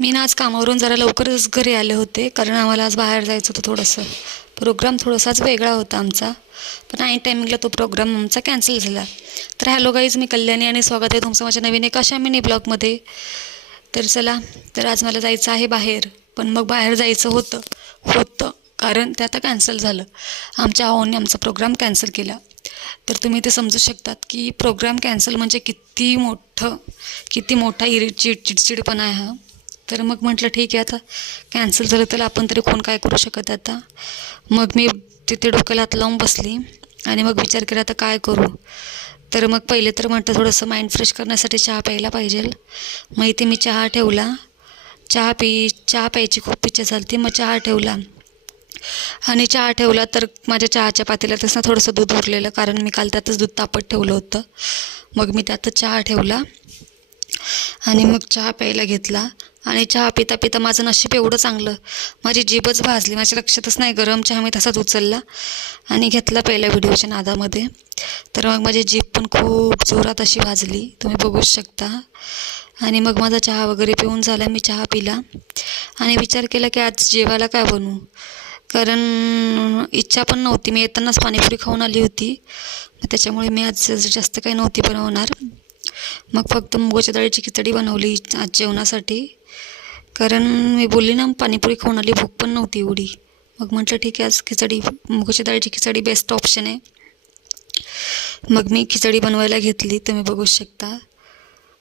मी ना आज कामावरून जरा लवकरच घरी आले होते, कारण आम्हाला आज बाहेर जायचं होतं थोडंसं. प्रोग्राम थोडासाच वेगळा होता आमचा, पण ऐन टायमिंगला तो प्रोग्राम आमचा कॅन्सल झाला. तर हॅलो गाईज, मी कल्याणी आणि स्वागत आहे तुमचं माझ्या नवीन एका अशा मिनी ब्लॉगमध्ये. तर चला, तर आज मला जायचं आहे बाहेर, पण मग बाहेर जायचं होतं कारण ते आता कॅन्सल झालं. आमच्या आहोने आमचा प्रोग्राम कॅन्सल केला. तर तुम्ही ते समजू शकतात की प्रोग्राम कॅन्सल म्हणजे किती मोठा चिडचिडपणा आहे हा. तर मग म्हटलं ठीक आहे, आता कॅन्सल झालं तर आपण तरी कोण काय करू शकत आता. मग मी तिथे डोक्याला हात लावून बसली आणि मग विचार केला आता काय करू. तर मग पहिले तर म्हटलं थोडंसं माइंड फ्रेश करण्यासाठी चहा प्यायला पाहिजे. मग इथे मी चहा ठेवला. चहा प्यायची खूप इच्छा झाली ती, मग चहा ठेवला. आणि चहा ठेवला तर माझ्या चहाच्या पातेल्यातच ना थोडंसं दूध उरलेलं, कारण मी काल त्यातच दूध तापत ठेवलं होतं. मग मी त्यातच चहा ठेवला आणि मग चहा प्यायला घेतला. आणि चहा पिता पिता माझं नशीब एवढं चांगलं, माझी जीभच भाजली, माझ्या लक्षातच नाही. गरम चहा मी तसाच उचलला आणि घेतला पहिल्या व्हिडिओच्या नादामध्ये. तर मग माझी जीभ पण खूप जोरात अशी भाजली, तुम्ही बघूच शकता. आणि मग माझा चहा वगैरे पिऊन झाला, मी चहा पिला आणि विचार केला की आज जेवायला काय बनवू. कारण इच्छा पण नव्हती, मी येतानाच पाणीपुरी खाऊन आली होती, त्याच्यामुळे मी आज जास्त काही नव्हती बनवणार. मग फक्त मुगाच्या डाळीची खिचडी बनवली आज जेवणासाठी, कारण मी बोलली ना पाणीपुरी खाऊन आली, भूक पण नव्हती एवढी. मग म्हटलं ठीक आहे, आज मुगाच्या डाळीची खिचडी बेस्ट ऑप्शन आहे. मग मी खिचडी बनवायला घेतली, तुम्ही बघू शकता.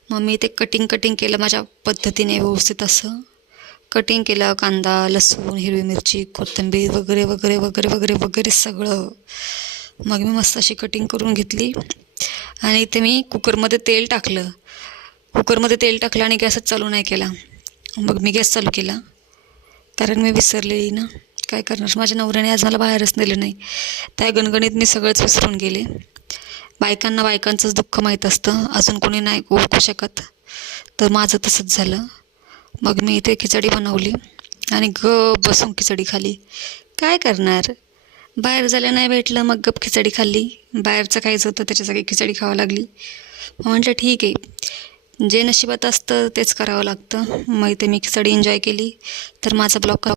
मग मी ते कटिंग केलं माझ्या पद्धतीने, व्यवस्थित असं कटिंग केलं. कांदा, लसूण, हिरवी मिरची, कोथिंबीर वगैरे वगैरे वगैरे वगैरे वगैरे सगळं. मग मी मस्त अशी कटिंग करून घेतली आणि इथे मी कुकरमध्ये तेल टाकलं आणि गॅसच चालू नाही केला. मग मी गॅस चालू केला, कारण मी विसरलेली ना, काय करणार. माझ्या नवऱ्याने आज मला बाहेरच नेलं नाही, त्या गणगणित मी सगळंच विसरून गेले. बायकांचंच दुःख माहीत असतं, अजून कोणी नाही ओळखू शकत. तर माझं तसंच झालं. मग मी इथे खिचडी बनवली आणि बसून खिचडी खाली. काय करणार, बाहेर जायला नाही भेटलं, मग गप खिचडी खाल्ली. बाहेरचं खायचं होतं, त्याच्यासाठी खिचडी खावं लागली. मग म्हटलं ठीक आहे, जे नशिबात असतं तेच करावं लागतं. मग इथे मी खिचडी एन्जॉय केली. तर माझा ब्लॉग